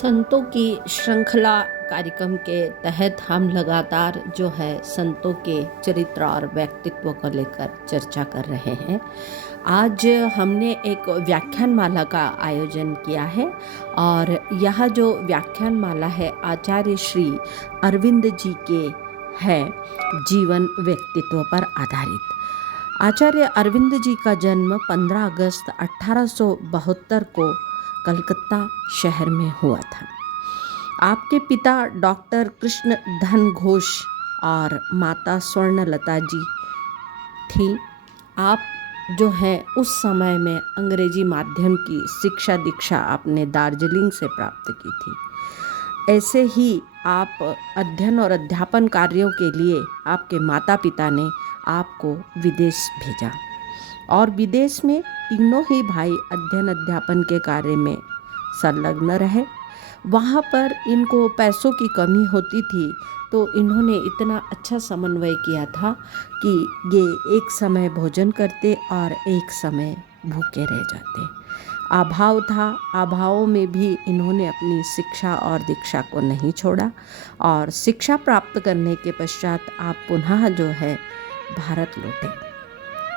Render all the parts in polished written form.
संतों की श्रृंखला कार्यक्रम के तहत हम लगातार जो है संतों के चरित्र और व्यक्तित्व को लेकर चर्चा कर रहे हैं। आज हमने एक व्याख्यान माला का आयोजन किया है और यह जो व्याख्यान माला है आचार्य श्री अरविंद जी के है जीवन व्यक्तित्व पर आधारित। आचार्य अरविंद जी का जन्म 15 अगस्त 1872 को कलकत्ता शहर में हुआ था। आपके पिता डॉक्टर कृष्ण धन घोष और माता स्वर्णलता जी थी। आप जो है उस समय में अंग्रेजी माध्यम की शिक्षा दीक्षा आपने दार्जिलिंग से प्राप्त की थी। ऐसे ही आप अध्ययन और अध्यापन कार्यों के लिए आपके माता पिता ने आपको विदेश भेजा और विदेश में तीनों ही भाई अध्ययन अध्यापन के कार्य में संलग्न रहे। वहाँ पर इनको पैसों की कमी होती थी तो इन्होंने इतना अच्छा समन्वय किया था कि ये एक समय भोजन करते और एक समय भूखे रह जाते। अभाव था, अभावों में भी इन्होंने अपनी शिक्षा और दीक्षा को नहीं छोड़ा और शिक्षा प्राप्त करने के पश्चात आप पुनः जो है भारत लौटे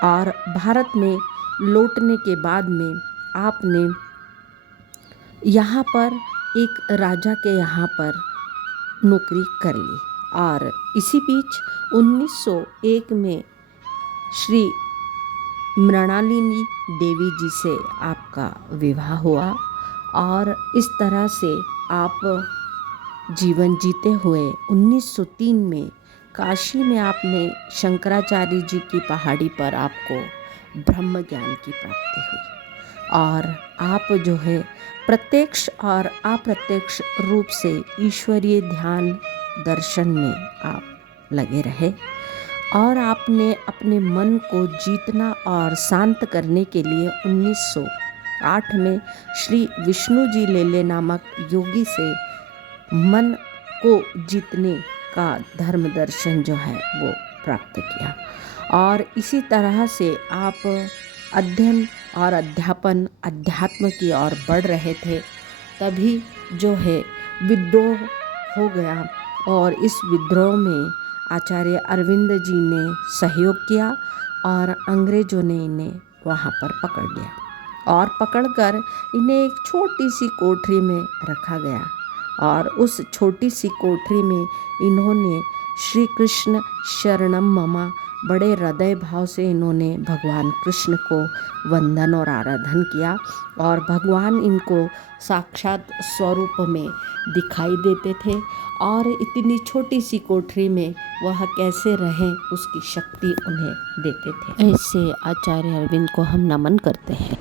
और भारत में लौटने के बाद में आपने यहाँ पर एक राजा के यहाँ पर नौकरी कर ली और इसी बीच 1901 में श्री मृणालिनी देवी जी से आपका विवाह हुआ और इस तरह से आप जीवन जीते हुए 1903 में काशी में आपने शंकराचार्य जी की पहाड़ी पर आपको ब्रह्म ज्ञान की प्राप्ति हुई और आप जो है प्रत्यक्ष और अप्रत्यक्ष रूप से ईश्वरीय ध्यान दर्शन में आप लगे रहे और आपने अपने मन को जीतना और शांत करने के लिए 1908 में श्री विष्णु जी लेले नामक योगी से मन को जीतने का धर्म दर्शन जो है वो प्राप्त किया और इसी तरह से आप अध्ययन और अध्यापन अध्यात्म की ओर बढ़ रहे थे। तभी जो है विद्रोह हो गया और इस विद्रोह में आचार्य अरविंद जी ने सहयोग किया और अंग्रेजों ने इन्हें वहाँ पर पकड़ लिया और पकड़कर इन्हें एक छोटी सी कोठरी में रखा गया और उस छोटी सी कोठरी में इन्होंने श्री कृष्ण शरणम ममा बड़े हृदय भाव से इन्होंने भगवान कृष्ण को वंदन और आराधन किया और भगवान इनको साक्षात स्वरूप में दिखाई देते थे और इतनी छोटी सी कोठरी में वह कैसे रहें उसकी शक्ति उन्हें देते थे। ऐसे आचार्य अरविंद को हम नमन करते हैं।